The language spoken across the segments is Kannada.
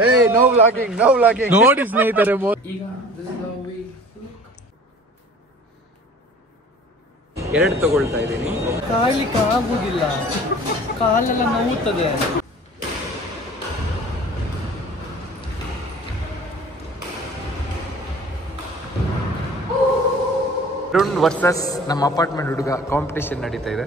Hey, no vlogging, no vlogging. ನೋಡಿ ಸ್ನೇಹಿತರೆ ಈಗ ಎರಡು ತಗೊಳ್ತಾ ಇದ್ದೀನಿ. ಕಾಯ್ಲಿಕ್ಕೆ ಆಗುದಿಲ್ಲ, ಕಾಲೆಲ್ಲ ನೋವುತ್ತದೆ. ಅರುಣ್ ವರ್ಸಸ್ ನಮ್ಮ ಅಪಾರ್ಟ್ಮೆಂಟ್ ಹುಡುಗ ಕಾಂಪಿಟೇಷನ್ ನಡೀತಾ ಇದೆ.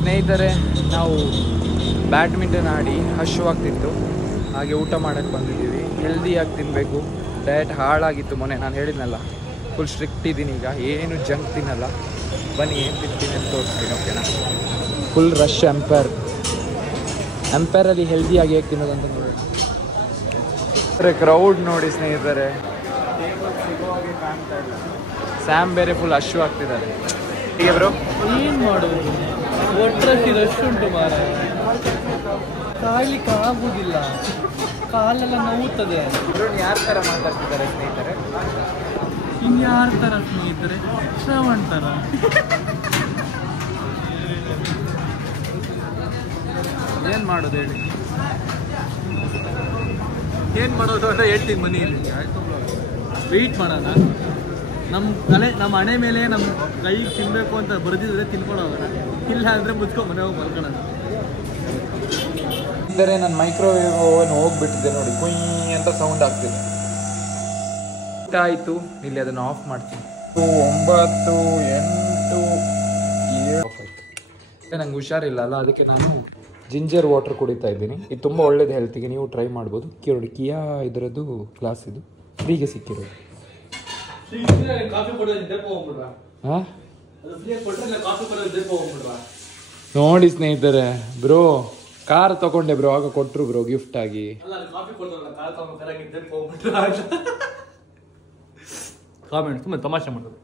ಸ್ನೇಹಿತರೆ, ನಾವು ಬ್ಯಾಡ್ಮಿಂಟನ್ ಆಡಿ ಹಶ್ವಾಗ್ತಿತ್ತು, ಹಾಗೆ ಊಟ ಮಾಡೋಕ್ಕೆ ಬಂದಿದ್ದೀವಿ. ಹೆಲ್ದಿಯಾಗಿ ತಿನ್ನಬೇಕು, ಡಯಟ್ ಹಾಳಾಗಿತ್ತು ಮೊನ್ನೆ. ನಾನು ಹೇಳಿದ್ನಲ್ಲ, ಫುಲ್ ಸ್ಟ್ರಿಕ್ಟ್ ಇದ್ದೀನಿ ಈಗ, ಏನು ಜಂಕ್ ತಿನ್ನಲ್ಲ. ಬನ್ನಿ ಏನು ತಿಂತೀನಿ ಅಂತ ತೋರಿಸ್ತೀನಿ, ಓಕೆನಾ? ಫುಲ್ ರಶ್ ಎಂಪೈರಲ್ಲಿ ಹೆಲ್ದಿಯಾಗಿ ಹೇಗೆ ತಿನ್ನೋದಂತ ನೋಡೋಣ. ಕ್ರೌಡ್ ನೋಡಿ ಸ್ನೇಹಿತರೆ, ಸ್ಯಾಮ್ ಬೇರೆ ಫುಲ್ ಹಶು ಆಗ್ತಿದ್ದಾರೆ. ಹೀಗೆ ಬ್ರೋ ಏನು ಮಾಡೋದು, ಒಟ್ಟರಲ್ಲಿ ರಶ್ ಉಂಟು ಮಾರ, ಕಾಯ್ಲಿಕ್ಕೆ ಆಗುದಿಲ್ಲ, ಕಾಲೆಲ್ಲ ನೋವುತ್ತದೆ. ಯಾರ ಥರ ಮಾತಾಡ್ತಿದ್ದಾರೆ ಸ್ನೇಹಿತರೆ? ಇನ್ಯಾರ ಥರ ಸ್ನೇಹಿತರೆ? ಶ್ರವಣ್ ಥರ. ಏನು ಮಾಡೋದು ಹೇಳಿ, ಏನು ಮಾಡೋದು ಅಂತ ಹೇಳ್ತೀನಿ ಮನೆಯಲ್ಲಿ. ವೆಯ್ಟ್ ಮಾಡೋಣ. ನಮ್ಮ ಹಣೆ ಮೇಲೆ ನಮ್ಮ ಕೈಗೆ ತಿನ್ನಬೇಕು ಅಂತ ಬರೆದಿದ್ರೆ ತಿನ್ಕೊಂಡು ಹೋಗೋಣ, ಇಲ್ಲ ಅಂದರೆ ಮುಚ್ಕೊಂಡು ಮನೆ ಹೋಗಿ ಮಲ್ಕೊಳ್ಳೋಣ. ಅಂದರೆ ನನ್ನ ಮೈಕ್ರೋವೇವ್ ಓವನ್ ಹೋಗ್ಬಿಟ್ಟಿದೆ ನೋಡಿ, ಕುಯ್ ಅಂತ ಸೌಂಡ್ ಆಗ್ತಿದೆ. ಆಯಿತು, ಇಲ್ಲಿ ಅದನ್ನು ಆಫ್ ಮಾಡ್ತೀನಿ. 9, 8, 7 ನಂಗೆ ಹುಷಾರಿಲ್ಲ ಅಲ್ಲ, ಅದಕ್ಕೆ ನಾನು ಜಿಂಜರ್ ವಾಟರ್ ಕುಡಿತಾ ಇದ್ದೀನಿ. ಇದು ತುಂಬ ಒಳ್ಳೇದು ಹೆಲ್ತಿಗೆ, ನೀವು ಟ್ರೈ ಮಾಡ್ಬೋದು. ನೋಡಿ, ಕಿಯಾ ಇದರದ್ದು ಗ್ಲಾಸ್, ಇದು ಫ್ರೀಗೆ ಸಿಕ್ಕಿರೋದು. ಹಾಂ ನೋಡಿ ಸ್ನೇಹಿತರೆ, ಬ್ರೋ ಕಾರ್ ತಗೊಂಡೆ ಬ್ರೋ, ಆಗ ಕೊಟ್ಟರು ಬ್ರೋ ಗಿಫ್ಟ್ ಆಗಿ. ಕಾಮೆಂಟ್ ತುಂಬ ತಮಾಷೆ ಮಾಡೋದು.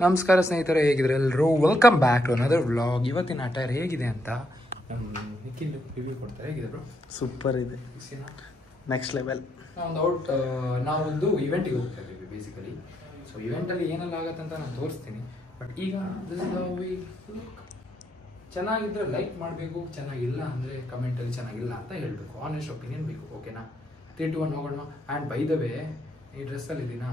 ನಮಸ್ಕಾರ ಸ್ನೇಹಿತರೆ, ಹೇಗಿದ್ರೆ ಎಲ್ಲರೂ? Welcome back to another vlog. ಇವತ್ತಿನ ಅಟೈರ್ ಹೇಗಿದೆ ಅಂತ ನಿಖಿಲ್ ರಿವ್ಯೂ ಕೊಡ್ತಾರೆ. ಹೇಗಿದೆ ಬ್ರೋ? ಸೂಪರ್ ಇದೆ, ನೆಕ್ಸ್ಟ್ ಲೆವೆಲ್. ನಾವೊಂದು ಇವೆಂಟಿಗೆ ಹೋಗ್ತಾ ಇದ್ದೀವಿ ಬೇಸಿಕಲಿ. ಸೊ ಇವೆಂಟಲ್ಲಿ ಏನೆಲ್ಲ ಆಗತ್ತೆ ಅಂತ ನಾನು ತೋರಿಸ್ತೀನಿ. ಬಟ್ ಈಗ ಚೆನ್ನಾಗಿದ್ರೆ ಲೈಕ್ ಮಾಡಬೇಕು, ಚೆನ್ನಾಗಿಲ್ಲ ಅಂದರೆ ಕಮೆಂಟಲ್ಲಿ ಚೆನ್ನಾಗಿಲ್ಲ ಅಂತ ಹೇಳಬೇಕು. ಆನೆಸ್ಟ್ ಒಪಿನಿಯನ್ ಬೇಕು, ಓಕೆನಾ? 3, 2, 1 ಹೋಗೋಣ. ಆ್ಯಂಡ್ ಬೈ ದ ವೇ, ಈ ಡ್ರೆಸ್ಸಲ್ಲಿ ಇದ್ದೀನಾ,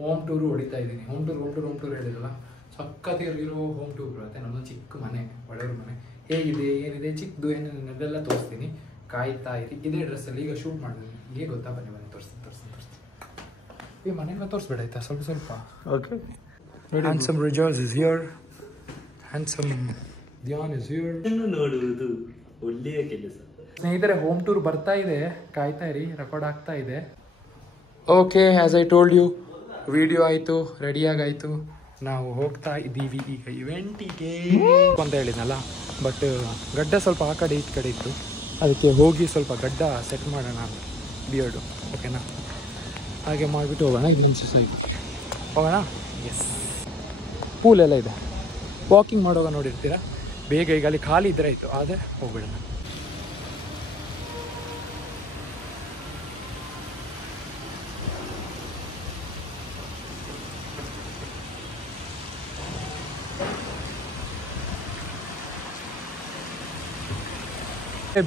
ಹೋಮ್ ಟೂರು ಹೊಡಿತಾ ಇದ್ದೀನಿ. ಹೋಮ್ ಟೂರ್ ಹೇಳಿರಲ್ಲ, ಸಕ್ಕತ್ತಿರೋ ಹೋಮ್ ಟೂರ್ ಬರುತ್ತೆ. ನಮ್ಮದೊಂದು ಚಿಕ್ಕ ಮನೆ, ಒಳ್ಳೆಯವ್ರ ಮನೆ. ಹೇಗಿದೆ, ಏನಿದೆ, ಚಿಕ್ಕದು ಏನೇನೆಲ್ಲ ತೋರಿಸ್ತೀನಿ, ಕಾಯ್ತಾ ಇರಿ. ಇದೇ ಡ್ರೆಸ್ಸಲ್ಲಿ ಈಗ ಶೂಟ್ ಮಾಡಿದ್ದೀನಿ. ಹೇಗೆ ಗೊತ್ತಾ? ಬನ್ನಿ ತೋರಿಸ್ತೀನಿ. ಈ ಮನೆಯಲ್ಲ ತೋರಿಸ್ಬೇಡ ಆಯ್ತಾ, ಸ್ವಲ್ಪ. Okay. Handsome Rijas is here, handsome Dhyan is here. ನೋಡುವುದು ಒಳ್ಳೆಯ ಕೆಲಸ. ಸ್ನೇಹಿತರೆ, ಹೋಮ್ ಟೂರ್ ಬರ್ತಾ ಇದೆ, ಕಾಯ್ತಾ ಇರಿ, ರೆಕಾರ್ಡ್ ಆಗ್ತಾ ಇದೆ. Okay, as I told you, video ಆಯಿತು, ರೆಡಿಯಾಗಾಯಿತು. ನಾವು ಹೋಗ್ತಾ ಇದ್ದೀವಿ ಈಗ ಇವೆಂಟಿಗೆ ಅಂತ ಹೇಳಿದ್ನಲ್ಲ. ಬಟ್ ಗಡ್ಡ ಸ್ವಲ್ಪ ಆ ಕಡೆ ಈ ಕಡೆ ಇತ್ತು, ಅದಕ್ಕೆ ಹೋಗಿ ಸ್ವಲ್ಪ ಗಡ್ಡ ಸೆಟ್ ಮಾಡೋಣ, ಬಿಯರ್ಡು, ಓಕೆನಾ? ಹಾಗೆ ಮಾಡಿಬಿಟ್ಟು ಹೋಗೋಣ. ಇದು ನಮ್ಮ ಸೊಸೈಟಿ, ಹೋಗೋಣ. ಎಸ್, ಪೂಲೆಲ್ಲ ಇದೆ, ವಾಕಿಂಗ್ ಮಾಡೋವಾಗ ನೋಡಿರ್ತೀರಾ. ಬೇಗ ಈಗ ಅಲ್ಲಿ ಖಾಲಿ ಇದ್ರೆ ಆಯಿತು, ಆದರೆ ಹೋಗ್ಬಿಡೋಣ.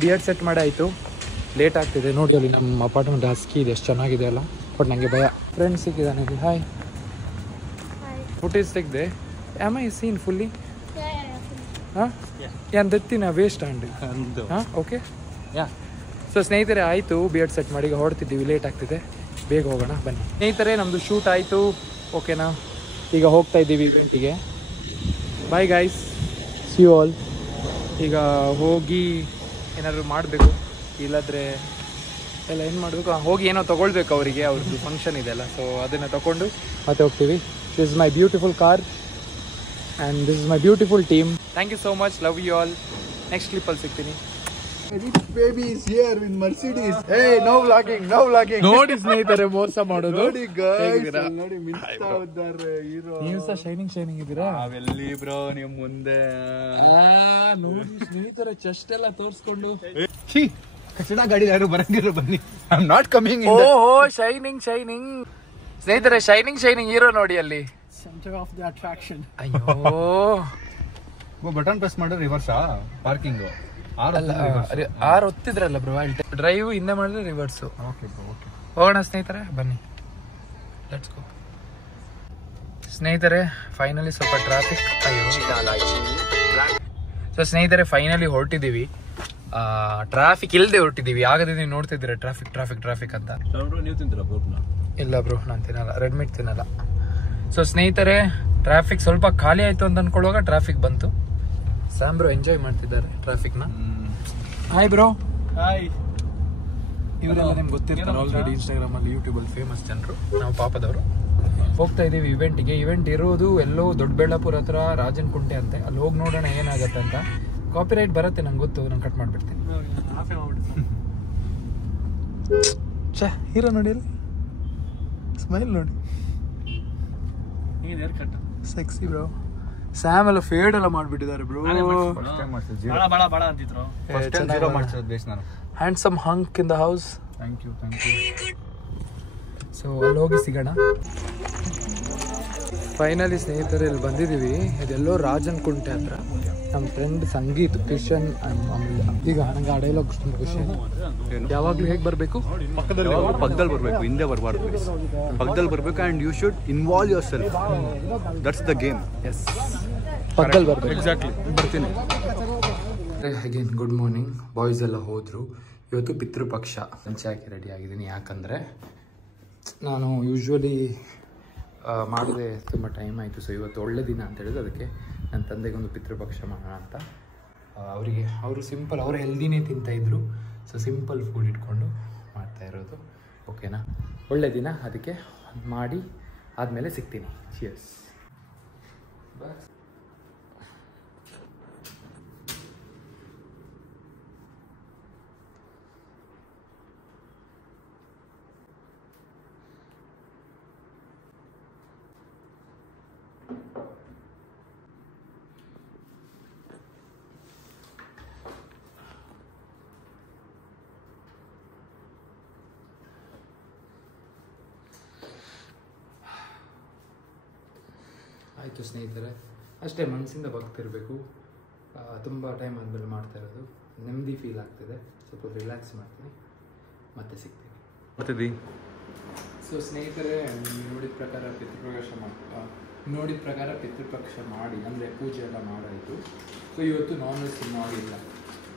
ಬಿಯರ್ಡ್ ಸೆಟ್ ಮಾಡಿ ಆಯಿತು, ಲೇಟ್ ಆಗ್ತಿದೆ. ನೋಡಿ ಅಲ್ಲಿ ನಮ್ಮ ಅಪಾರ್ಟ್ಮೆಂಟ್ ಹಸ್ಕಿ ಇದೆ, ಎಷ್ಟು ಚೆನ್ನಾಗಿದೆ ಅಲ್ಲ. ಬಟ್ ನನಗೆ ಭಯ. ಫ್ರೆಂಡ್ ಸಿಕ್ಕಿದ್ದಾನೆ ಇಲ್ಲಿ. ಹಾಯ್, ಫುಟೇಜ್ ತೆಗೆದೆ. Am I seen fully? ಹಾಂ, ಏನು ದತ್ತಿನ ವೇಸ್ಟ್ ಆ್ಯಂಡ್ ಹಾಂ, ಓಕೆ. ಯಾ, ಸೊ ಸ್ನೇಹಿತರೆ, ಆಯಿತು, ಬಿಯರ್ಡ್ ಸೆಟ್ ಮಾಡಿ ಈಗ ಹೊರಡ್ತಿದ್ದೀವಿ. ಲೇಟ್ ಆಗ್ತಿದೆ, ಬೇಗ ಹೋಗೋಣ ಬನ್ನಿ. ಸ್ನೇಹಿತರೆ, ನಮ್ಮದು ಶೂಟ್ ಆಯಿತು, ಓಕೆನಾ? ಈಗ ಹೋಗ್ತಾ ಇದ್ದೀವಿ ಇವೆಂಟಿಗೆ. Bye guys, see you all. ಈಗ ಹೋಗಿ ಏನಾದರೂ ಮಾಡಬೇಕು, ಇಲ್ಲಾಂದರೆ ಎಲ್ಲ ಏನು ಮಾಡಬೇಕು, ಹೋಗಿ ಏನೋ ತೊಗೊಳ್ಬೇಕು ಅವರಿಗೆ, ಅವ್ರದ್ದು ಫಂಕ್ಷನ್ ಇದೆಲ್ಲ. ಸೊ ಅದನ್ನು ತೊಗೊಂಡು ಮತ್ತೆ ಹೋಗ್ತೀವಿ. This is my beautiful car and this is my beautiful team. Thank you so much, love you all. Next ಕ್ಲಿಪ್ಪಲ್ಲಿ ಸಿಗ್ತೀನಿ. Baby is here with Mercedes. Hey, no vlogging, no vlogging. ನೋಡಿ ಸ್ನೇಹಿತರೆ ಮೋಸ ಮಾಡೋದು. ನೋಡಿ guys, ನೋಡಿ ಮಿಂಚ್ತಾ ಇದ್ದಾರೆ ಹೀರೋ. ನೀವು ಸಹ ಶೈನಿಂಗ್ ಇದ್ದೀರಾ? ನಾವೆಲ್ಲಿ ಬ್ರೋ ನೀವು ಮುಂದೆ. ನೋಡಿ ಸ್ನೇಹಿತರೆ ಚೆಸ್ಟ್ ಎಲ್ಲ ತೋರಿಸ್ಕೊಂಡು. ಕಚಡ ಗಾಡಿ ಯಾರು ಬರಂಗಿರೋ ಬನ್ನಿ. I am not coming in. ಓಹೋ ಶೈನಿಂಗ್ ಸ್ನೇಹಿತರೆ ಶೈನಿಂಗ್ ಹೀರೋ ನೋಡಿ ಅಲ್ಲಿ. Center of the attraction. ಅಯ್ಯೋ ಬಟನ್ ಪ್ರೆಸ್ ಮಾಡಿದ್ರೆ ರಿವರ್ಸಾ ಪಾರ್ಕಿಂಗ್. ಆರ್ ಒತ್ತಿದ್ರಲ್ಲ ಬ್ರೋ ಡ್ರೈವ್ ಹಿಂದೆ ಮಾಡಿದ್ರೆ ರಿವರ್ಸು. Okay bro okay. ಹೋಗೋಣ ಸ್ನೇಹಿತರೆ ಬನ್ನಿ. Let's go. ಸ್ನೇಹಿತರೆ ಫೈನಲಿ ಸ್ವಲ್ಪ ಟ್ರಾಫಿಕ್. ಸೊ ಸ್ನೇಹಿತರೆ ಫೈನಲಿ ಹೊರಟಿದ್ದೀವಿ. ಟ್ರಾಫಿಕ್ ಇಲ್ಲದೆ ಹೊರಟಿದ್ದೀವಿ. ಆಗದೆ ನೀವು ನೋಡ್ತಿದ್ದೀರಾ ಟ್ರಾಫಿಕ್ ಅಂತ. ನೀವು ತಿಂತೀರಾ ಬೋರ್ನ? ಇಲ್ಲ ಬ್ರೋ ನಾನು ತಿನ್ನಲ್ಲ, ರೆಡ್ ಮೀಟ್ ತಿನ್ನಲ್ಲ. ಸೊ ಸ್ನೇಹಿತರೆ ಟ್ರಾಫಿಕ್ ಸ್ವಲ್ಪ ಖಾಲಿ ಆಯ್ತು ಅಂತ ಅನ್ಕೊಳ್ಳುವಾಗ ಟ್ರಾಫಿಕ್ ಬಂತು. ಸ್ಯಾಮ್ ಬ್ರೋ ಎಂಜಾಯ್ ಮಾಡ್ತಿದ್ದಾರೆ ಟ್ರಾಫಿಕ್ನ. Hi bro. ಹಾಯ್. ಇವರೆಲ್ಲ ನಿಮ್ಗೆ ಗೊತ್ತಿರ್ತಾರೆ ಆಲ್ರೆಡಿ, ಇನ್ಸ್ಟಾಗ್ರಾಮ್ ಅಲ್ಲಿ ಯೂಟ್ಯೂಬ್ ಅಲ್ಲಿ ಫೇಮಸ್ ಜನರು. ನಾವು ಪಾಪದವರು ಹೋಗ್ತಾ ಇದೀವಿ ಇವೆಂಟ್ಗೆ. ಇವೆಂಟ್ ಇರೋದು ಎಲ್ಲೋ ದೊಡ್ಡಬಳ್ಳಾಪುರ ಹತ್ರ ರಾಜನಕುಂಟೆ ಅಂತೆ. ಅಲ್ಲಿ ಹೋಗಿ ನೋಡೋಣ ಏನಾಗತ್ತೆ ಅಂತ. ಕಾಪಿರೈಟ್ ಬರುತ್ತೆ ನಂಗೆ ಗೊತ್ತು, ನಾನು ಕಟ್ ಮಾಡ್ಬಿಡ್ತೀನಿ. ಛೇ ಹೀರೋ ನೋಡಿ ಅಲ್ಲಿ ಸ್ಮೈಲ್ ನೋಡಿ, ಸೆಕ್ಸಿ ಬ್ರೋ. ಸ್ಯಾಮ್ ಎಲ್ಲ ಫೇಡ್ ಎಲ್ಲ ಮಾಡ್ಬಿಟ್ಟಿದ್ದಾರೆ ಬ್ರೋ. ಬಾಳ ಅಂತಿದ್ರು. Handsome hunk in the house. Thank you. So ಅಲ್ಲಿ ಹೋಗಿ ಸಿಗೋಣ. ಫೈನಲಿ ಸ್ನೇಹಿತರೆ ಇಲ್ಲಿ ಬಂದಿದ್ದೀವಿ. ಇದೆಲ್ಲೋ ರಾಜನಕುಂಟೆ ಹತ್ರ. ನಮ್ಮ ಫ್ರೆಂಡ್ ಸಂಗೀತ್, ಕಿಶನ್ ಈಗ ನಂಗೆ ಆ ಡೈಲಾಗ್ ತುಂಬ ಖುಷಿ. ಯಾವಾಗಲೂ ಹೇಗೆ ಬರಬೇಕು? ಪಕ್ಕದಲ್ಲಿ ಬರಬೇಕು, ಹಿಂದೆ ಬರಬಾರ್ದು. ಪಕ್ಕದಲ್ಲಿ ಬರಬೇಕು and you should involve yourself. That's the game. Yes, ಪಕ್ಕದಲ್ಲಿ ಬರಬೇಕು. ಎಕ್ಸಾಕ್ಟ್ಲಿ. ಬರ್ತೀನಿ. Again good morning. ಬಾಯ್ಸ್ ಎಲ್ಲ ಹೋದರು. ಇವತ್ತು ಪಿತೃಪಕ್ಷ. ಸಂಚೆ ಹಾಕಿ ರೆಡಿ ಆಗಿದ್ದೀನಿ. ಯಾಕಂದರೆ ನಾನು ಯೂಶ್ವಲಿ ಮಾಡಿದೆ ತುಂಬ ಟೈಮ್ ಆಯಿತು. ಸೊ ಇವತ್ತು ಒಳ್ಳೆ ದಿನ ಅಂತ ಹೇಳಿದ್ರೆ ಅದಕ್ಕೆ ನನ್ನ ತಂದೆಗೊಂದು ಪಿತೃಪಕ್ಷ ಮಾಡೋಣ ಅಂತ. ಅವರು ಸಿಂಪಲ್, ಅವರು ಹೆಲ್ದಿನೇ ತಿಂತಾಯಿದ್ರು. ಸೊ ಸಿಂಪಲ್ ಫುಡ್ ಇಟ್ಕೊಂಡು ಮಾಡ್ತಾ ಇರೋದು. ಓಕೆನಾ? ಒಳ್ಳೆ ದಿನ, ಅದಕ್ಕೆ ಮಾಡಿ ಆದಮೇಲೆ ಸಿಗ್ತೀನಿ. ಚಿಯರ್ಸ್. ಆಯಿತು ಸ್ನೇಹಿತರೆ, ಅಷ್ಟೇ ಮನಸ್ಸಿಂದ ಬರ್ತಿರಬೇಕು. ತುಂಬ ಟೈಮ್ ಆದಮೇಲೆ ಮಾಡ್ತಾ ಇರೋದು. ನೆಮ್ಮದಿ ಫೀಲ್ ಆಗ್ತಿದೆ. ಸ್ವಲ್ಪ ರಿಲ್ಯಾಕ್ಸ್ ಮಾಡ್ತೀನಿ, ಮತ್ತೆ ಸಿಗ್ತೀನಿ. ಸೊ ಸ್ನೇಹಿತರೆ, ನೋಡಿದ ಪ್ರಕಾರ ಪಿತೃಪಕ್ಷ ಮಾಡಿ ಅಂದರೆ ಪೂಜೆ ಎಲ್ಲ ಮಾಡಾಯಿತು. ಸೊ ಇವತ್ತು ನಾನ್ ವೆಜ್ ಮಾಡಿಲ್ಲ.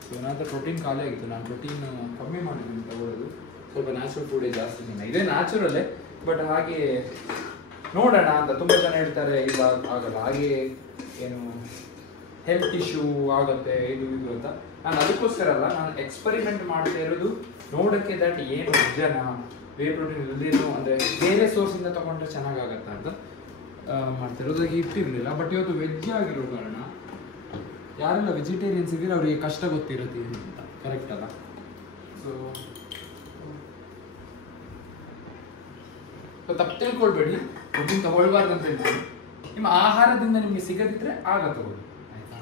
ಸೊ ನನ್ನ ಪ್ರೋಟೀನ್ ಖಾಲಿ ಆಗಿತ್ತು. ನಾನು ಪ್ರೋಟೀನ್ ಕಮ್ಮಿ ಮಾಡಿದ್ದೀನಿ ತಗೊಳ್ಳೋದು. ಸ್ವಲ್ಪ ನ್ಯಾಚುರಲ್ ಫುಡೇ ಜಾಸ್ತಿ ಇದೇ ನ್ಯಾಚುರಲ್ಲೇ, ಬಟ್ ಹಾಗೆ ನೋಡೋಣ ಅಂತ. ತುಂಬ ಜನ ಹೇಳ್ತಾರೆ ಇಲ್ಲ ಆಗಲ್ಲ, ಹಾಗೆ ಏನು ಹೆಲ್ತ್ ಇಶ್ಯೂ ಆಗುತ್ತೆ ಇದು ಅಂತ. ನಾನು ಅದಕ್ಕೋಸ್ಕರ ಅಲ್ಲ, ನಾನು ಎಕ್ಸ್ಪರಿಮೆಂಟ್ ಮಾಡ್ತಾ ಇರೋದು ನೋಡೋಕ್ಕೆ ದಟ್ ಏನು ನಿಜನ ವೇ ಪ್ರೋಟೀನ್ ಇಲ್ಲದೇನು ಅಂದರೆ ಬೇರೆ ಸೋರ್ಸಿಂದ ತೊಗೊಂಡ್ರೆ ಚೆನ್ನಾಗಾಗತ್ತಾ ಅಂತ ಮಾಡ್ತಿರೋದು. ಇಟ್ಟಿರಲಿಲ್ಲ. ಬಟ್ ಇವತ್ತು ವೆಜ್ ಆಗಿರೋ ಕಾರಣ ಯಾರೆಲ್ಲ ವೆಜಿಟೇರಿಯನ್ಸ್ ಇದ್ದೀರ ಅವರಿಗೆ ಕಷ್ಟ ಗೊತ್ತಿರುತ್ತೆ ಇದು ಅಂತ. ಕರೆಕ್ಟ್ ಅಲ್ಲ? ಸೊ ತಪ್ಪು ತಿಳ್ಕೊಳ್ಬೇಡಿ, ಪ್ರೋಟೀನ್ ತಗೊಳ್ಬಾರ್ದು ಅಂತ ಹೇಳ್ತೀನಿ. ನಿಮ್ಮ ಆಹಾರದಿಂದ ನಿಮಗೆ ಸಿಗದಿದ್ರೆ ಆಗ ತಗೊಳ್ಳಿ, ಆಯ್ತಾ?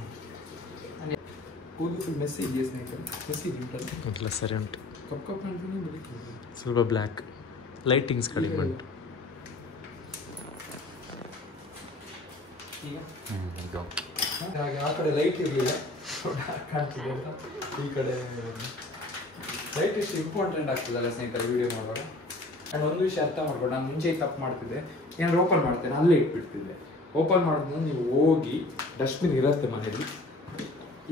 ಕೂದಲು ಫುಲ್ ಮೆಸ್ಸಿ ಇದೆಯಾ ಸ್ನೇಹಿತರೆ? ಮೆಸ್ಸಿ ಇಲ್ಲ, ಸರಿ ಉಂಟು. ಕಪ್ ಮಾಡ್ತೀನಿ. ಸ್ವಲ್ಪ ಬ್ಲ್ಯಾಕ್ ಲೈಟಿಂಗ್ಸ್ ಕಡಿಮೆ ಉಂಟು. ಈಗ ಹಾಗೆ ಆ ಕಡೆ ಲೈಟ್ ಇರಲಿಲ್ಲ, ಕಾಣ್ತಿದೆ ಅಂತ. ಈ ಕಡೆ ಲೈಟ್ ಎಷ್ಟು ಇಂಪಾರ್ಟೆಂಟ್ ಆಗ್ತದಲ್ಲ ಸ್ನೇಹಿತರೆ ವೀಡಿಯೋ ಮಾಡುವಾಗ. ಆ್ಯಂಡ್ ಒಂದು ವಿಷಯ ಅರ್ಥ ಮಾಡ್ಕೊಂಡು, ನಾನು ಮುಂಚೆ ತಪ್ಪು ಮಾಡ್ತಿದ್ದೆ. ಏನಾದ್ರು ಓಪನ್ ಮಾಡ್ತೇನೆ, ಅಲ್ಲೇ ಇಟ್ಬಿಡ್ತಿದ್ದೆ. ಓಪನ್ ಮಾಡಿದ್ಮೇಲೆ ನೀವು ಹೋಗಿ ಡಸ್ಟ್ಬಿನ್ ಇರುತ್ತೆ ಮನೆಯಲ್ಲಿ,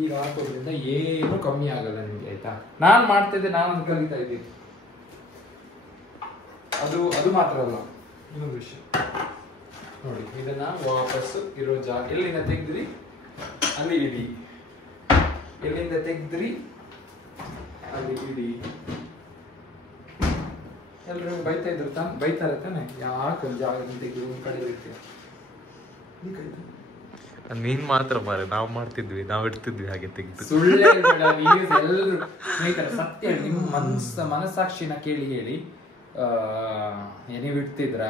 ಈಗ ಹಾಕೋದ್ರಿಂದ ಏನೂ ಕಮ್ಮಿ ಆಗಲ್ಲ ನಿಮಗೆ, ಆಯ್ತಾ? ನಾನು ಮಾಡ್ತಿದ್ದೆ, ನಾನು ಅದು ಕಲಿತಾ ಇದ್ದೀನಿ. ಅದು ಮಾತ್ರ ಅಲ್ಲ, ಇನ್ನೊಂದು ವಿಷಯ ನೋಡಿ. ಇದನ್ನ ವಾಪಸ್ಸು ಇರೋ ಜಾಗ ಎಲ್ಲಿಂದ ತೆಗೆದ್ರಿ ಅಲ್ಲಿ ಇಡಿ, ಎಲ್ಲಿಂದ ತೆಗೆದ್ರಿ ಅಲ್ಲಿ ಇಡಿ. ಎಲ್ಲರೂ ಬೈತಾರೆ ತಾನೆ, ಯಾಕೆ ಜಾಗ ತೆಗೆದು ಒಂದು ಕಡೆ ಇರ್ತೀಯ. ನೀನ್ ಮಾತ್ರ ಮಾರೆ, ನಾವು ಮಾಡ್ತಿದ್ವಿ, ನಾವು ಇಡ್ತಿದ್ವಿ ಹಾಗೆ ತೆಗೆದು. ಸುಳ್ಳೆ ಎಲ್ಲರೂ ಸ್ನೇಹಿತರೆ ಸತ್ಯ ಹೇಳಿ, ನಿಮ್ಮ ಮನಸ್ಸಾಕ್ಷಿನ ಕೇಳಿ ಹೇಳಿ ನೀವು ಇಡ್ತಿದ್ರ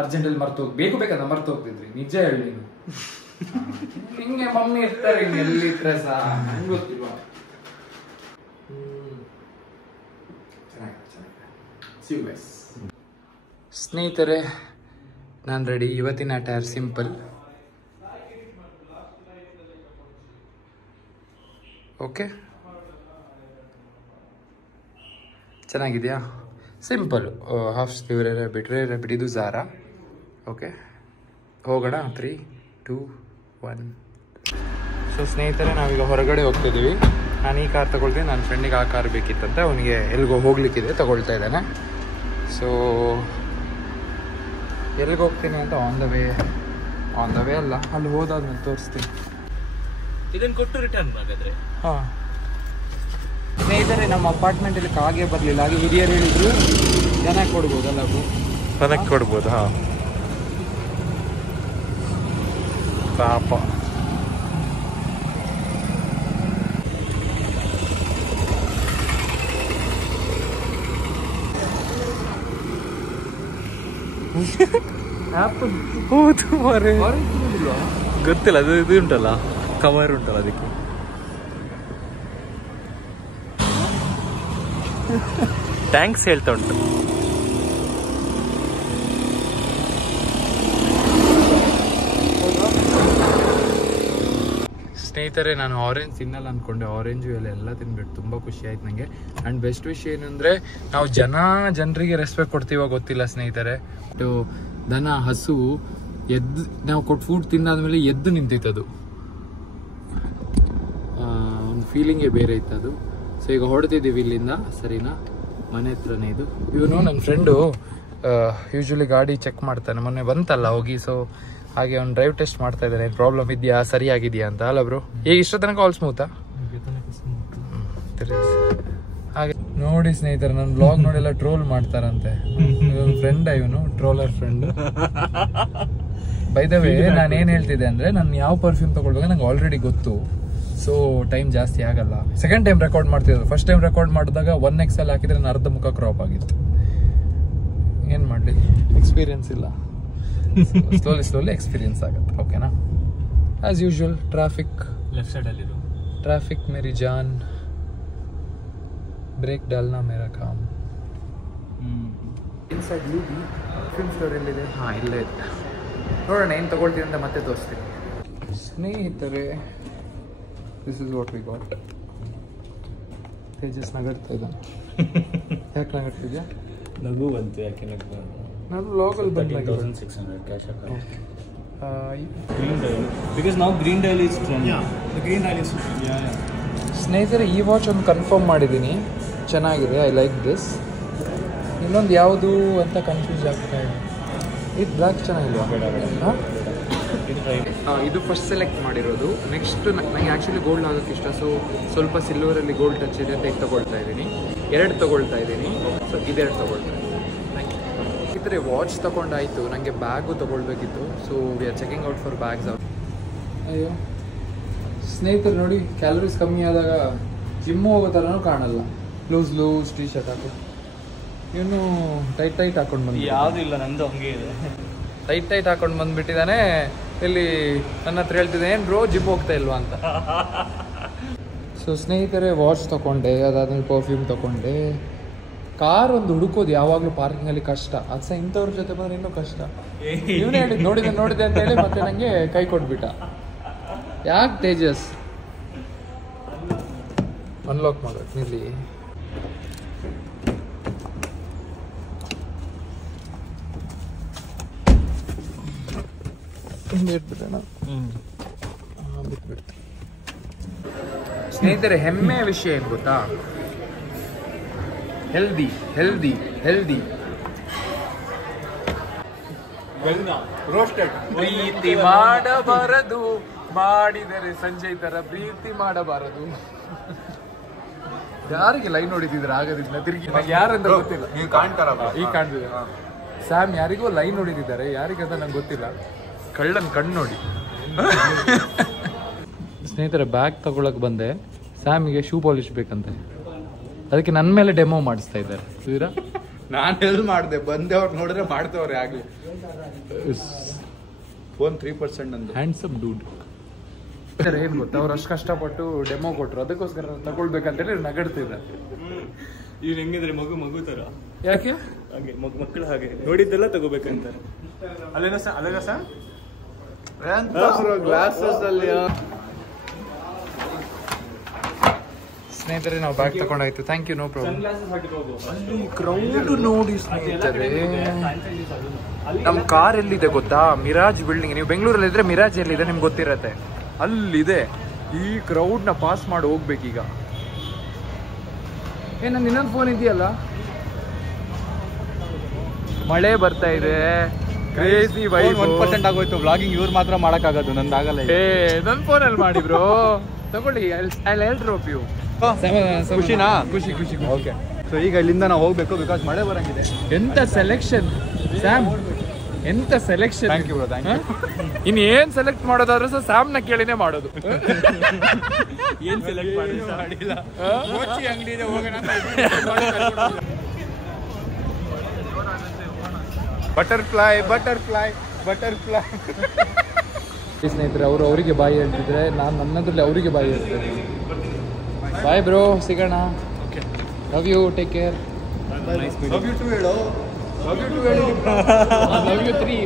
ಅರ್ಜೆಂಟಲ್ಲಿ ಮರ್ತು ಬೇಕು ಬೇಕಂತ ಮರ್ತು ಹೋಗ್ತಿದ್ರಿ? ನಿಜ ಹೇಳಿ ನೀವು. ಹಿಂಗೆ ಮಮ್ಮಿ ಇರ್ತಾರೆ ಹಿಂಗೆ ಎಲ್ಲಿಟ್ರೆ ಸಹ ನಂಗೆ ಗೊತ್ತಿಲ್ವಾ. ಸ್ನೇಹಿತರೆ ನಾನು ರೆಡಿ. ಇವತ್ತಿನ ಅಟೈರ್ ಸಿಂಪಲ್. ಓಕೆ, ಚೆನ್ನಾಗಿದೆಯಾ? ಸಿಂಪಲ್ ಹಾಫ್ ಸ್ಲೀವ್ ರ್ಯಾಬಿಟ್ ಇದು ಝಾರಾ. ಓಕೆ, ಹೋಗೋಣ. 3, 2, 1. ಸೊ ಸ್ನೇಹಿತರೆ ನಾವೀಗ ಹೊರಗಡೆ ಹೋಗ್ತಿದ್ದೀವಿ. ನಾನು ಈ ಕಾರ್ ತಗೊಳ್ತೀನಿ, ನನ್ನ ಫ್ರೆಂಡಿಗೆ ಆ ಕಾರ್ ಬೇಕಿತ್ತಂತೆ, ಅವನಿಗೆ ಎಲ್ಲಿಗೋ ಹೋಗ್ಲಿಕ್ಕಿದೆ, ತಗೊಳ್ತಾ ಇದ್ದಾನೆ. ಸೊ ಎಲ್ಲಿಗೆ ಹೋಗ್ತೀನಿ ಅಂತ ಆನ್ ದ ವೇ ಅಲ್ಲ, ಅಲ್ಲಿ ಹೋದಾದ್ಮೇಲೆ ತೋರಿಸ್ತೀನಿ. ಇದನ್ನು ಕೊಟ್ಟು ರಿಟರ್ನ್ ಹಾಗಾದ್ರೆ. ಹಾಂ ಸ್ನೇಹಿತರೆ, ನಮ್ಮ ಅಪಾರ್ಟ್ಮೆಂಟಲ್ಲಿ ಕಾಗೆ ಬರಲಿಲ್ಲ. ಹಾಗೆ ಹಿರಿಯರು ಹೇಳಿದ್ರು ಜನ ಕೊಡ್ಬೋದಲ್ಲ, ನನಗೆ ಕೊಡ್ಬೋದು. ಹಾಂ, ಪಾಪ. ಹೌದು ಮಾರೆ, ಗೊತ್ತಿಲ್ಲ. ಅದು ಇದು ಉಂಟಲ್ಲ, ಕವರ್ ಉಂಟಲ್ಲ ಅದಕ್ಕೆ. ಥ್ಯಾಂಕ್ಸ್ ಹೇಳ್ತಾ ಉಂಟು. ಸ್ನೇಹಿತರೆ, ನಾನು ಆರೆಂಜ್ ತಿನ್ನಲ್ಲ ಅಂದ್ಕೊಂಡೆ. ಆರೆಂಜು ಎಲ್ಲ ತಿನ್ಬಿಟ್ಟು ತುಂಬ ಖುಷಿ ಆಯ್ತು ನನಗೆ. ಆ್ಯಂಡ್ ಬೆಸ್ಟ್ ವಿಷಯ ಏನಂದರೆ, ನಾವು ಜನರಿಗೆ ರೆಸ್ಪೆಕ್ಟ್ ಕೊಡ್ತೀವೋ ಗೊತ್ತಿಲ್ಲ ಸ್ನೇಹಿತರೆ. ದನ ಹಸು ಎದ್ದು ನಾವು ಕೊಟ್ಟು ಫುಡ್ ತಿಂದಾದ್ಮೇಲೆ ಎದ್ದು ನಿಂತಿತ್ತದು. ಒಂದು ಫೀಲಿಂಗೇ ಬೇರೆ ಇತ್ತದು. ಸೊ ಈಗ ಹೊಡ್ತಿದ್ದೀವಿ ಇಲ್ಲಿಂದ, ಸರಿನಾ? ಮನೆ ಹತ್ರನೇ ಇದು. ಇವನು ನನ್ನ ಫ್ರೆಂಡು ಯೂಶ್ವಲಿ ಗಾಡಿ ಚೆಕ್ ಮಾಡ್ತಾನೆ. ಮೊನ್ನೆ ಬಂತಲ್ಲ ಹೋಗಿ, ಸೊ ಹಾಗೆ ಅವ್ನು ಡ್ರೈವ್ ಟೆಸ್ಟ್ ಮಾಡ್ತಾ ಇದ್ದಾನೆ. ಏನು ಪ್ರಾಬ್ಲಮ್ ಇದೆಯಾ, ಸರಿಯಾಗಿದೆಯಾ ಅಂತ. ಅಲ್ಲ ಬ್ರೋ, ಈಗ ಇಷ್ಟ ತನಕ ಆಲ್ ಸ್ಮೂತಾ? ಹಾಗೆ ನೋಡಿ ಸ್ನೇಹಿತರೆ, ನನ್ನ ಬ್ಲಾಗ್ ನೋಡೆಲ್ಲ ಟ್ರೋಲ್ ಮಾಡ್ತಾರಂತೆ. ಫ್ರೆಂಡ್ ಇವನು troller friend. By the way, ನಾನು ಏನು ಹೇಳ್ತಿದ್ದೆ ಅಂದರೆ, ನಾನು ಯಾವ ಪರ್ಫ್ಯೂಮ್ ತೊಗೊಳ್ಬೇಕು ನಂಗೆ ಆಲ್ರೆಡಿ ಗೊತ್ತು. ಸೊ ಟೈಮ್ ಜಾಸ್ತಿ ಆಗಲ್ಲ. ಸೆಕೆಂಡ್ ಟೈಮ್ ರೆಕಾರ್ಡ್ ಮಾಡ್ತಿದ್ರು. ಫಸ್ಟ್ ಟೈಮ್ ರೆಕಾರ್ಡ್ ಮಾಡಿದಾಗ 1XL ಹಾಕಿದ್ರೆ ನಾನು ಅರ್ಧ ಮುಖ ಕ್ರಾಪ್ ಆಗಿತ್ತು. ಏನು ಮಾಡಲಿ, ಎಕ್ಸ್ಪೀರಿಯನ್ಸ್ ಇಲ್ಲ. ಸ್ಲೋಲಿ ಎಕ್ಸ್ಪೀರಿಯನ್ಸ್ ಆಗುತ್ತೆ. ಓಕೆನಾ? ಆಸ್ ಯೂಶುವಲ್ ಟ್ರಾಫಿಕ್ ಲೆಫ್ಟ್ ಸೈಡಲ್ಲಿ ट्रैफिक मेरी जान, ब्रेक डालना मेरा काम. ಇನ್ಸೈಡ್ ಲೂಬಿ ಫಿಲ್ಮ್ ಸ್ಟೋರ್ ಎಲ್ಲಿದೆ? ಹಾಂ, ಇಲ್ಲೇ ಇದೆ. ನೋಡೋಣ ಏನು ತೊಗೊಳ್ತೀನಿ ಅಂತ ಮತ್ತೆ ತೋರಿಸ್ತೀನಿ. ಸ್ನೇಹಿತರೆ, this is what we got. Tejas ನಗರ್ತಾ ಇದ್ದಾನೆ. ಯಾಕೆ ನಗರ್ತಿದ್ಯಾ? ನಗು ಬಂತು. ಯಾಕೆ ನಾನು ಲಾಗಲ್ಲಿ ಬಂದಾಗ 3600 cash account. Green dial, because now green dial is trend. Yeah, the green dial is trend. Yeah. ಸ್ನೇಹಿತರೆ, ಈ ವಾಚ್ ಒಂದು ಕನ್ಫರ್ಮ್ ಮಾಡಿದ್ದೀನಿ, ಚೆನ್ನಾಗಿದೆ. I like this. ಇನ್ನೊಂದು ಯಾವುದು ಅಂತ ಕನ್ಫ್ಯೂಸ್ ಆಗ್ತಾ ಇದೆ. ಇದು ಬ್ಲ್ಯಾಕ್ ಚೆನ್ನಾಗಿಲ್ವಾ? ಇದು ಫಸ್ಟ್ ಸೆಲೆಕ್ಟ್ ಮಾಡಿರೋದು. ನೆಕ್ಸ್ಟ್ ನನಗೆ ಆ್ಯಕ್ಚುಲಿ ಗೋಲ್ಡ್ ಆಗೋಕ್ಕೆ ಇಷ್ಟ. ಸೊ ಸ್ವಲ್ಪ ಸಿಲ್ವರಲ್ಲಿ ಗೋಲ್ಡ್ ಟಚ್ ಇದೆ ಅಂತ ಇದು ತೊಗೊಳ್ತಾ ಇದ್ದೀನಿ. 2 ತೊಗೊಳ್ತಾ ಇದ್ದೀನಿ. ಸೊ ಇದೆರಡು ತೊಗೊಳ್ತಾ ಇದ್ದೀನಿ. ಸ್ನೇಹಿತರೆ, ವಾಚ್ ತೊಗೊಂಡಾಯಿತು, ನನಗೆ ಬ್ಯಾಗು ತೊಗೊಳ್ಬೇಕಿತ್ತು. So we are checking out for bags. ಅಯ್ಯೋ ಸ್ನೇಹಿತರೆ, ನೋಡಿ, ಕ್ಯಾಲರೀಸ್ ಕಮ್ಮಿ ಆದಾಗ ಜಿಮ್ಮು ಹೋಗೋ ಥರನೂ ಕಾಣಲ್ಲ. ಲೂಸ್ ಟೀ ಶರ್ಟ್ ಹಾಕಿ ಇವನು ಟೈಟ್ ಹಾಕೊಂಡು ಬಂದು, ಯಾವುದೂ ಇಲ್ಲ, ನಂದು ಹಂಗೆ ಇದೆ. ಟೈಟ್ ಹಾಕೊಂಡು ಬಂದುಬಿಟ್ಟಿದ್ದಾನೆ. ಇಲ್ಲಿ ನನ್ನ ಹತ್ರ ಹೇಳ್ತಿದ್ದೆ, ಏನು ಬ್ರೋ ಜಿಮ್ ಹೋಗ್ತಾ ಇಲ್ವಾ ಅಂತ. ಸೊ ಸ್ನೇಹಿತರೆ, ವಾಚ್ ತೊಗೊಂಡೆ, ಅದಾದ್ಮೇಲೆ ಪರ್ಫ್ಯೂಮ್ ತೊಗೊಂಡೆ. ಕಾರ್ ಒಂದು ಹುಡುಕೋದು ಯಾವಾಗಲೂ ಪಾರ್ಕಿಂಗಲ್ಲಿ ಕಷ್ಟ. ಅದು ಸಹ ಇಂಥವ್ರ ಜೊತೆ ಬಂದರೆ ಇನ್ನೂ ಕಷ್ಟ. ಇವನೇ ಹೇಳಿದ್ದು, ನೋಡಿದೆ ಅಂತ ಹೇಳಿ ಮತ್ತೆ ನನಗೆ ಕೈ ಕೊಟ್ಬಿಟ್ಟ. ಯಾಕೆ ತೇಜಸ್ ಅನ್ಲಾಕ್ ಮಾಡೋದು ನಿಲ್ಲಿ. ಬಿಟ್ಬಿಟ್ಟಣ. ಬಿಟ್ಬಿಡ್ತು. ಸ್ನೇಹಿತರೆ, ಹೆಮ್ಮೆಯ ವಿಷಯ ಏನು ಗೊತ್ತಾ? ಹೆಲ್ದಿ ಪ್ರೀತಿ ಮಾಡಬಾರದು, ಮಾಡಿದರೆ ಸಂಜಯ್ ತರ ಪ್ರೀತಿ ಮಾಡಬಾರದು. ಯಾರಿಗೆ ಲೈನ್ ನೋಡಿದ್ರೆ ಆಗದಿಲ್ಲ ತಿರುಗಿ, ಯಾರಂತ ಗೊತ್ತಿಲ್ಲ. ಈಗ ಕಾಣ್ತಿದೆ. ಸ್ಯಾಮ್ ಯಾರಿಗೋ ಲೈನ್ ನೋಡಿದ್ದಾರೆ, ಯಾರಿಗಂತ ನಂಗೆ ಗೊತ್ತಿಲ್ಲ. ಕಣ್ಣು ನೋಡಿ. ಸ್ನೇಹಿತರೆ ಬ್ಯಾಗ್ ತಗೊಳಕ್ ಬಂದೆ, ಸ್ಯಾಮಿಗೆ ಶೂ ಪಾಲಿಶ್ ಬೇಕಂತೆ, ಅದಕ್ಕೆ ನನ್ನ ಮೇಲೆ ಡೆಮೋ ಮಾಡಿಸ್ತಾ ಇದ್ದಾರೆ. ಇದೀರಾ ನಾನು ಎಲ್ಲಿ ಮಾಡಿದೆ, ಬಂದೆ ಅವ್ರು ನೋಡಿದ್ರೆ ಮಾಡ್ತವ್ರೆ ಆಗ್ಲಿ. ಫೋನ್ 3% ನಂದು. Handsome dude. ಏನ್ ಗೊತ್ತಾ, ಅವ್ರು ಅಷ್ಟು ಕಷ್ಟಪಟ್ಟು ಡೆಮೋ ಕೊಟ್ರು, ಅದಕ್ಕೋಸ್ಕರ ತಗೊಳ್ಬೇಕಂತೇಳಿ ನಗಡ್ತಿದ್ದಾರೆ. ಇವ್ರು ಹೆಂಗಿದ್ರೆ ಮಗು ತರ. ಯಾಕೆ ಹಾಗೆ ಮಕ್ಕಳು ಹಾಗೆ ನೋಡಿದ್ದೆಲ್ಲ ತಗೋಬೇಕಂತಾರೆ. ಅಲ್ಲೇನ ಸರ್ ಗ್ಲಾಸಸ್ ಅಲ್ಲಿ. ಸ್ನೇಹಿತರೆ ನಾವು ಬ್ಯಾಗ್ ತಗೊಂಡಾಯ್ತು, ಥ್ಯಾಂಕ್ ಯು, ನೋ ಪ್ರಾಬ್ಲಮ್. ಅಲ್ಲಿ ಕ್ರೌಡ್ ನೋಡಿ ಸ್ನೇಹಿತರೆ, ನಮ್ಮ ಕಾರ್ ಎಲ್ಲಿದೆ ಗೊತ್ತಾ, ಮಿರಾಜ್ ಬಿಲ್ಡಿಂಗ್. ನೀವು ಬೆಂಗಳೂರಲ್ಲಿ ಇದ್ರೆ ಮಿರಾಜ್ ಎಲ್ಲಿದೆ ನಿಮ್ಗೆ ಗೊತ್ತಿರತ್ತೆ, ಅಲ್ಲಿದೆ. ಈ ಕ್ರೌಡ್ನ ಪಾಸ್ ಮಾಡಿ ಹೋಗ್ಬೇಕೀಗ. ನನ್ನ ಇನ್ನೊಂದು ಫೋನ್ ಇದೆಯಲ್ಲ, ಮಳೆ ಬರ್ತಾ ಇದೆ, ಕ್ರೇಜಿ ವೈಬ್. 1% ಆಗೋಯ್ತು ವ್ಲಾಗಿಂಗ್. ಇವ್ರು ಮಾತ್ರ ಮಾಡಕ್ಕಾಗೋದು, ನಂದಾಗಲ್ಲ. ನನ್ನ ಫೋನಲ್ಲಿ ಮಾಡಿ ಬ್ರೋ, ತಗೊಳ್ಳಿ. I drop you. ಖುಷಿನಾ? ಖುಷಿ. ಓಕೆ, ಸೊ ಈಗ ಇಲ್ಲಿಂದ ನಾವು ಹೋಗ್ಬೇಕು, ಬಿಕಾಸ್ ಮಳೆ ಬರಂಗಿದೆ. ಎಂತ ಸೆಲೆಕ್ಷನ್ ಸ್ಯಾಮ್, ಎಂತ selection. Thank you bro, thank you. ಇನ್ ಏನ್ ಸೆಲೆಕ್ಟ್ ಮಾಡೋದಾದ್ರೂ ಸಹ ಸ್ಯಾಮ್ನ ಕೇಳಿನೇ ಮಾಡೋದು. ಏನ್ ಸೆಲೆಕ್ಟ್ ಮಾಡಿಲ್ಲ. ಅಂಗಡಿ ಇದೆ, ಹೋಗೋಣ. ಬಟರ್ಫ್ಲೈ. ಸ್ನೇಹಿತರೆ, ಅವರು ಅವರಿಗೆ ಬಾಯಿ ಹೇಳ್ತಿದ್ರೆ, ನಾನು ನನ್ನದ್ರಲ್ಲಿ ಅವರಿಗೆ ಬಾಯಿ ಹೇಳ್ತೇನೆ. ಬಾಯ್ ಬ್ರೋ, ಸಿಗೋಣ. Love you, take care. Love you too ಹೇಳು. Love you 3.